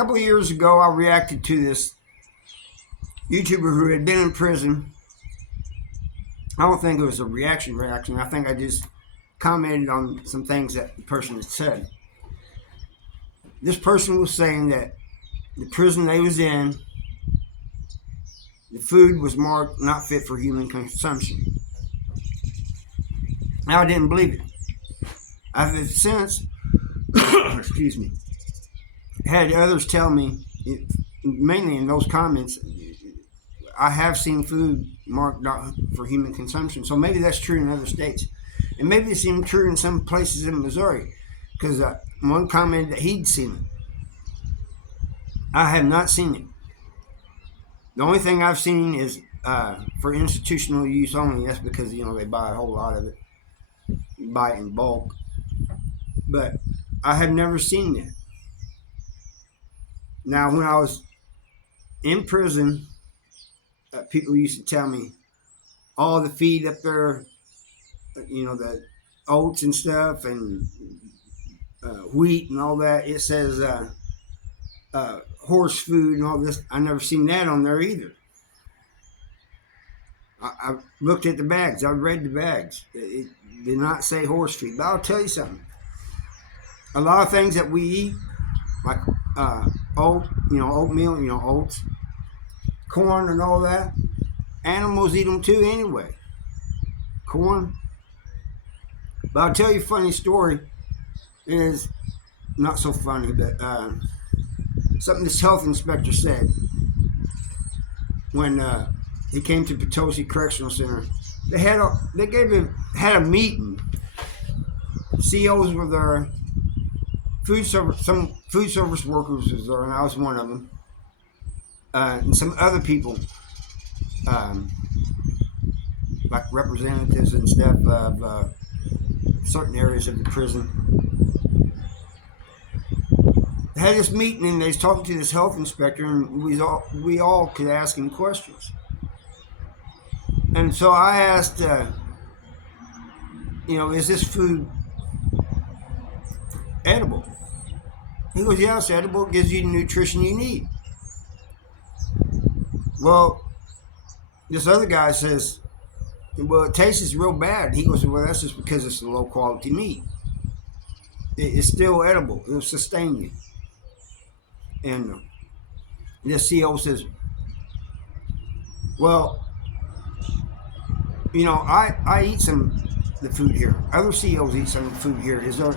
couple of years ago, I reacted to this YouTuber who had been in prison. I don't think it was a reaction. I think I just commented on some things that the person had said. This person was saying that the prison they was in, the food was marked not fit for human consumption. Now I didn't believe it. I've since, excuse me, had others tell me, mainly in those comments, I have seen food marked not for human consumption. So maybe that's true in other states. And maybe it's even true in some places in Missouri. Because one commented that he'd seen it. I have not seen it. The only thing I've seen is for institutional use only. That's because, they buy a whole lot of it. You buy it in bulk. But I have never seen that. Now, when I was in prison, people used to tell me all the feed up there, the oats and stuff and wheat and all that. It says horse food and all this. I never seen that on there either. I looked at the bags. I read the bags. It did not say horse feed. But I'll tell you something. A lot of things that we eat, like oatmeal, oats, corn and all that, animals eat them too anyway. Corn. But I'll tell you a funny story. Is not so funny, but something this health inspector said when he came to Potosi Correctional Center. They had a meeting. COs were there. Some food service workers was there, and I was one of them. And some other people, like representatives and stuff of certain areas of the prison. They had this meeting, and they was talking to this health inspector, and we all could ask him questions. And so I asked, is this food edible? He goes, yeah, it's edible. It gives you the nutrition you need. Well, this other guy says, well, it tastes real bad. He goes, well, that's just because it's a low quality meat. It's still edible. It'll sustain you. And this CO says, well, I eat some of the food here. Other COs eat some of the food here. Is there,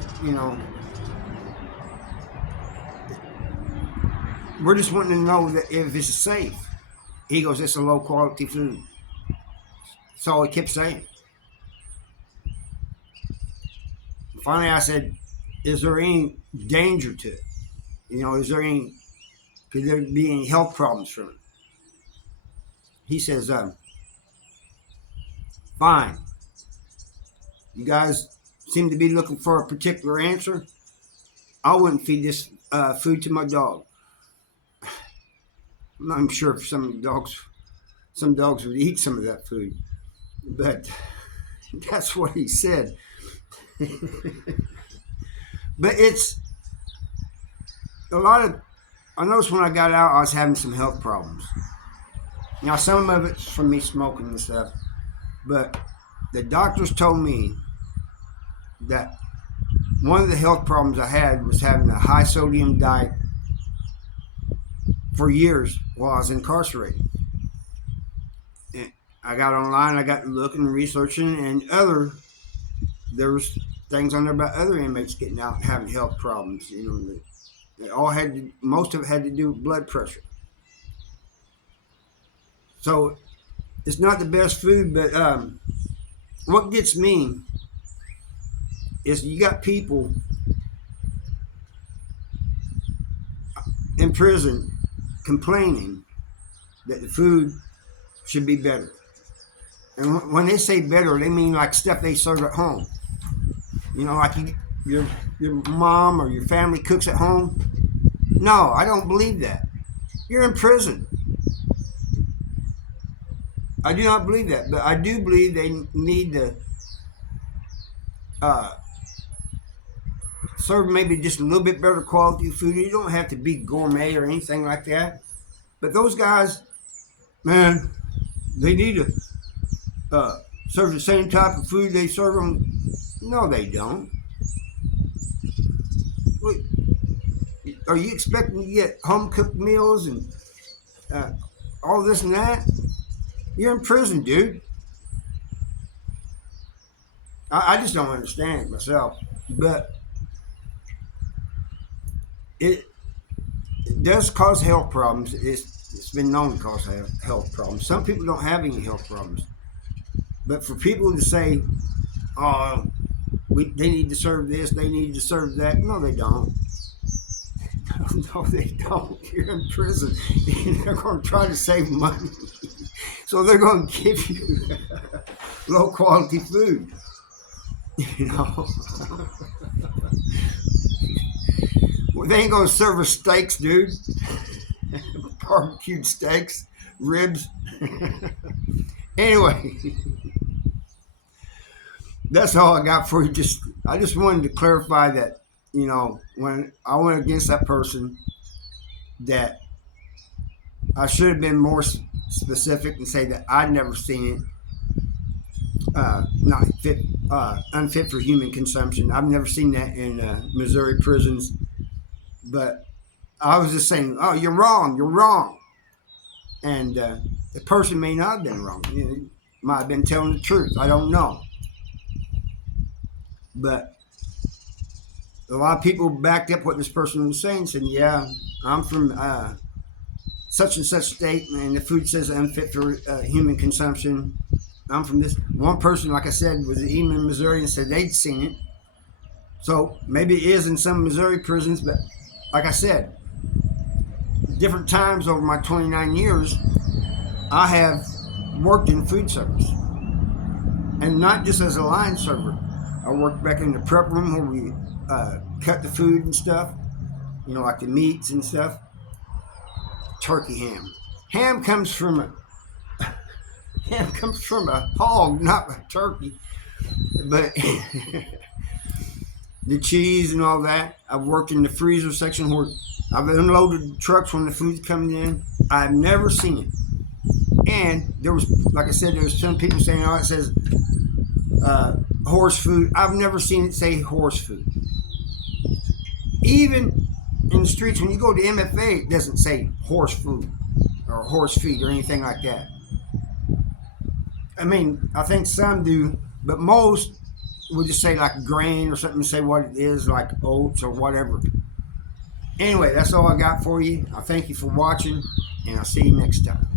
we're just wanting to know that if it's safe. He goes, it's a low quality food. That's all he kept saying. Finally, I said, is there any danger to it? Could there be any health problems from it? He says, fine. You guys seem to be looking for a particular answer. I wouldn't feed this food to my dog. I'm not even sure if some dogs would eat some of that food, but that's what he said. But it's a lot of, I noticed when I got out, I was having some health problems. Now, some of it's from me smoking and stuff, but the doctors told me that one of the health problems I had was having a high sodium diet for years while I was incarcerated. And I got online, I got looking and researching, and there was things on there about other inmates getting out and having health problems. Most of it had to do with blood pressure. So it's not the best food, but what gets me is you got people in prison complaining that the food should be better. And when they say better, they mean like stuff they serve at home. Like your mom or your family cooks at home. No, I don't believe that. You're in prison. I do not believe that, but I do believe they need to serve maybe just a little bit better quality food. You don't have to be gourmet or anything like that. But those guys, man, they need to serve the same type of food they serve them. No, they don't. Wait, are you expecting to get home cooked meals and uh, all this and that? You're in prison, dude. I just don't understand it myself. But it, it does cause health problems. It's been known to cause health problems. Some people don't have any health problems. But for people to say, oh, they need to serve this, they need to serve that, no, they don't. No, they don't. You're in prison. They're going to try to save money. So they're going to give you low quality food. You know? Well, they ain't going to serve us steaks, dude. Barbecued steaks, ribs. Anyway, that's all I got for you. I just wanted to clarify that, when I went against that person, that I should have been more specific and say that I'd never seen it. Not fit, unfit for human consumption. I've never seen that in Missouri prisons. But I was just saying, oh, you're wrong. And the person may not have been wrong. Might have been telling the truth. I don't know. But a lot of people backed up what this person was saying, said, yeah, I'm from such and such state, and the food says unfit for human consumption. I'm from this. One person, like I said, was even in Missouri and said they'd seen it. So maybe it is in some Missouri prisons, but like I said, different times over my 29 years, I have worked in food service. And not just as a line server. I worked back in the prep room where we cut the food and stuff, like the meats and stuff. Turkey ham. Ham comes from a hog, not a turkey. But the cheese and all that. I've worked in the freezer section where I've unloaded trucks when the food's coming in. I've never seen it. And there was, like I said, there was some people saying, oh, it says horse food. I've never seen it say horse food. Even in the streets, when you go to MFA, it doesn't say horse food or horse feed or anything like that. I mean, I think some do, but most would just say like grain or something, say what it is, like oats or whatever. Anyway, that's all I got for you. I thank you for watching, and I'll see you next time.